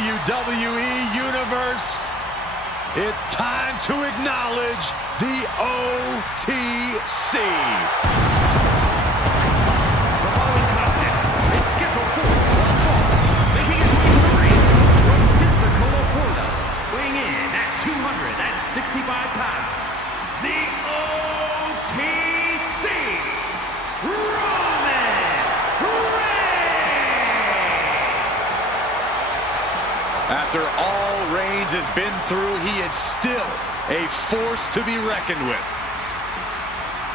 WWE Universe, it's time to acknowledge the OTC. The following contest is scheduled for one fall, making his way to the ring from Pensacola, Florida, weighing in at 265 pounds, the OTC, Roman Reigns! After all Reigns has been through, he is still a force to be reckoned with.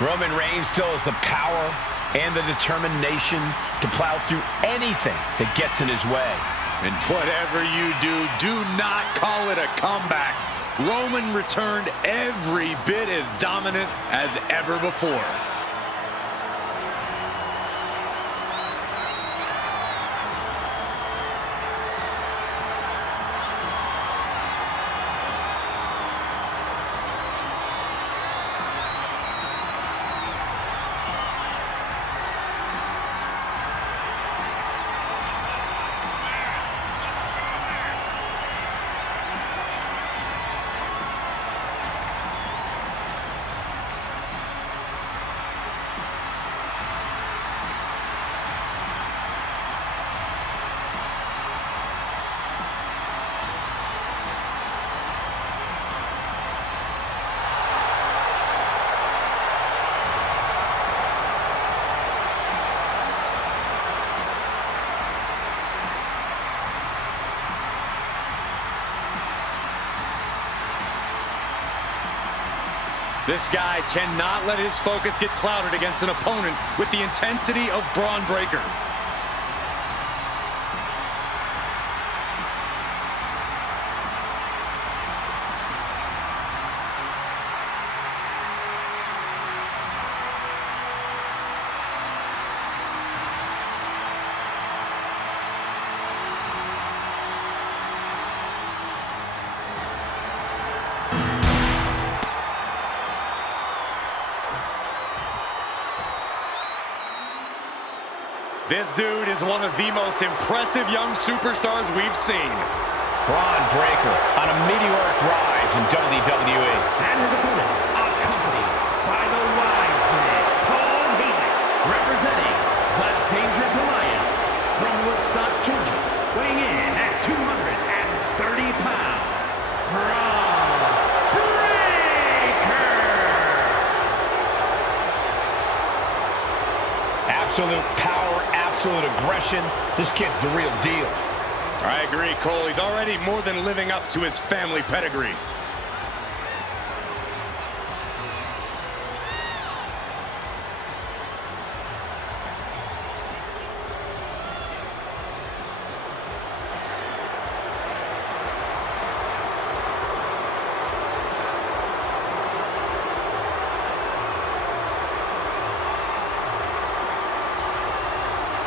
Roman Reigns still has the power and the determination to plow through anything that gets in his way. And whatever you do, do not call it a comeback. Roman returned every bit as dominant as ever before. This guy cannot let his focus get clouded against an opponent with the intensity of Bron Breakker. This dude is one of the most impressive young superstars we've seen. Bron Breakker on a meteoric rise in WWE. And his opponent, accompanied by the wise man, Paul Heyman, representing the Dangerous Alliance from Woodstock, Georgia, weighing in at 230 pounds, Bron Breakker! Absolute power, absolute aggression. This kid's the real deal. I agree, Cole. He's already more than living up to his family pedigree.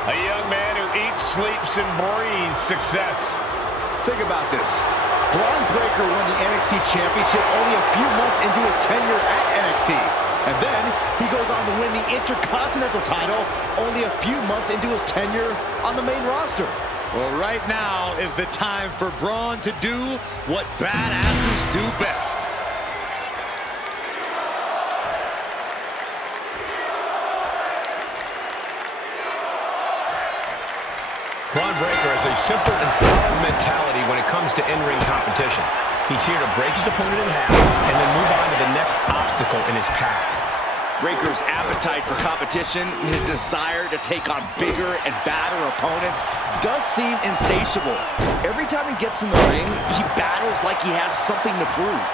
A young man who eats, sleeps, and breathes success. Think about this. Bron Breakker won the NXT Championship only a few months into his tenure at NXT. And then he goes on to win the Intercontinental title only a few months into his tenure on the main roster. Well, right now is the time for Bron to do what badasses do best. Bron Breakker has a simple and solid mentality when it comes to in-ring competition. He's here to break his opponent in half and then move on to the next obstacle in his path. Breakker's appetite for competition, his desire to take on bigger and badder opponents does seem insatiable. Every time he gets in the ring, he battles like he has something to prove.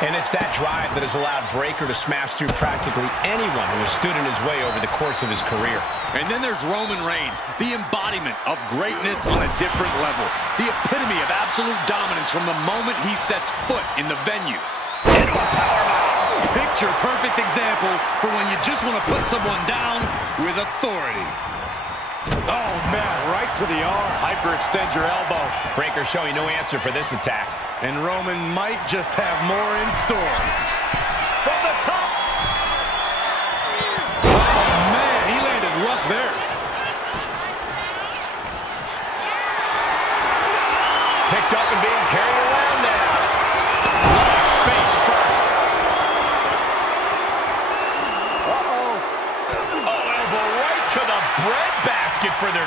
And it's that drive that has allowed Breakker to smash through practically anyone who has stood in his way over the course of his career. And then there's Roman Reigns, the embodiment of greatness on a different level. The epitome of absolute dominance from the moment he sets foot in the venue. Into a powerbomb. Picture-perfect example for when you just want to put someone down with authority. Oh, man, right to the arm. Hyperextend your elbow. Breakker showing no answer for this attack. And Roman might just have more in store. From the top. Oh, man, he landed rough there.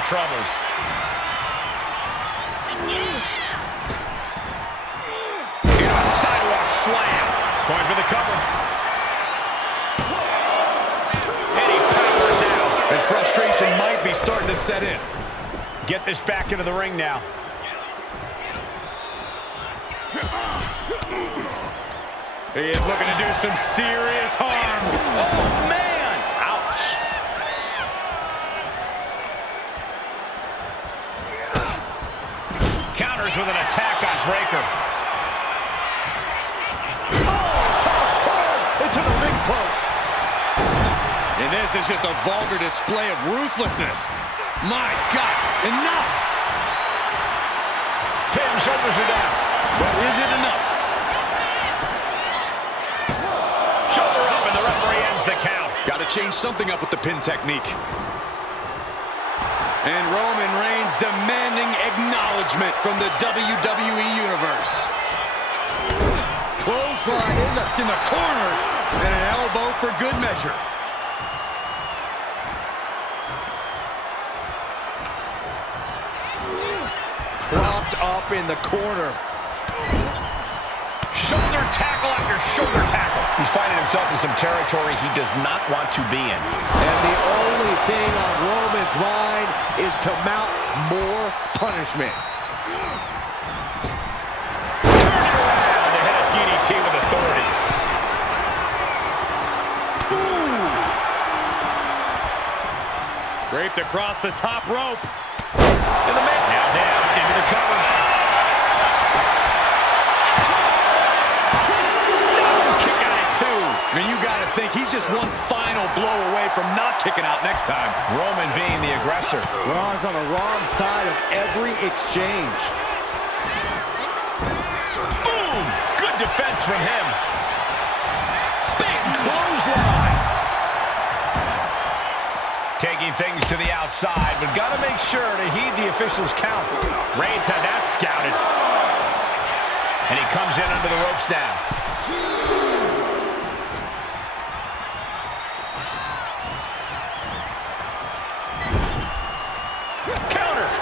troubles. Into a sidewalk slam. Going for the cover. And he powers out. And frustration might be starting to set in. Get this back into the ring now. He is looking to do some serious harm. Oh, man! Ouch. Counters with an attack on Breaker. Oh, tossed hard into the ring post. And this is just a vulgar display of ruthlessness. My God, enough! Pin shoulders are down. But is it enough? Shoulder up and the referee ends the count. Got to change something up with the pin technique. And Roman Reigns demanding acknowledgement from the WWE Universe. Clothesline In the corner, and an elbow for good measure. propped up in the corner. Shoulder tackle after shoulder tackle. He's finding himself in some territory he does not want to be in. And the only thing on Roman's mind is to mount more punishment. Turn it around to hit a DDT with authority. Ooh. Draped across the top rope. And the man now down into the cover. I mean, you got to think he's just one final blow away from not kicking out next time. Roman being the aggressor. Bron's on the wrong side of every exchange. Boom! Good defense from him. Big clothesline. Taking things to the outside, but got to make sure to heed the official's count. Reigns had that scouted. And he comes in under the ropes now.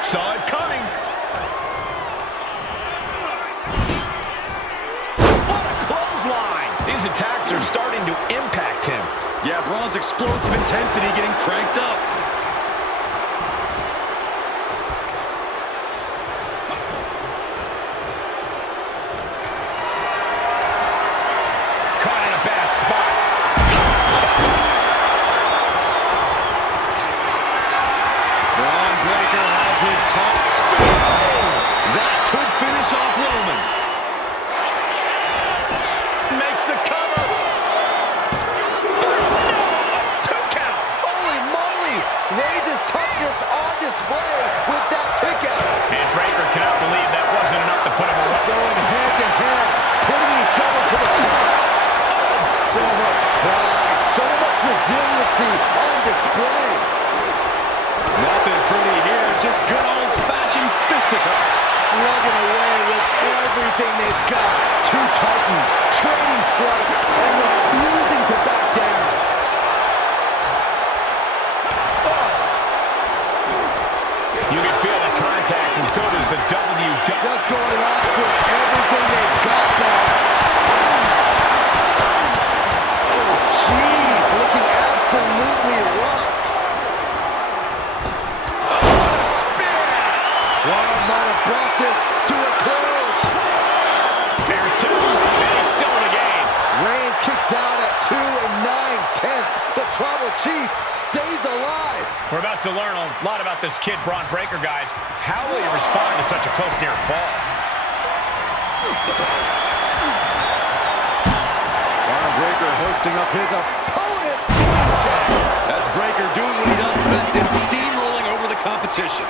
Saw it coming. What a clothesline. These attacks are starting to impact him. Yeah, Braun's explosive intensity getting cranked up. Caught in a bad spot. Bron Breakker has his top spin. That could finish off Roman. Makes the cover. A 2 count. Holy moly! Reigns' toughness on display with that kick out. And Breakker cannot believe that wasn't enough to put him away. Going hand to hand, putting each other to the test. So much pride, so much resiliency on display. Nothing pretty here, just good old-fashioned fisticuffs. Slugging away with everything they've got. Two titans, trading strikes, and refusing to back down. You can feel the contact, and so does the WWE. Just going after everything they've got now. Oh, jeez, looking absolutely rocked. What a spear! Bron might have brought this to a close. There's two, and he's still in the game. Reigns kicks out at 2 9/10. The Tribal Chief stays alive. We're about to learn a lot about this kid, Bron Breakker, guys. How will he respond to such a close near fall? Bron Breakker hosting up his opponent. That's Breakker doing what he does best in steamrolling over the competition.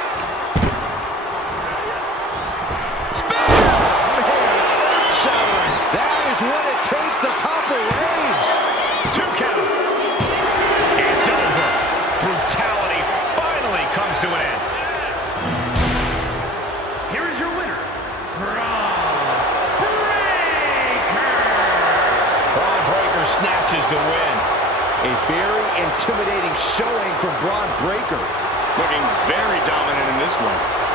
That is what it takes to topple Reigns. 2 count. It's over. Brutality finally comes to an end. Here is your winner, Bron Breakker. Bron Breakker snatches the win. A very intimidating showing from Bron Breakker. Looking very dominant in this one.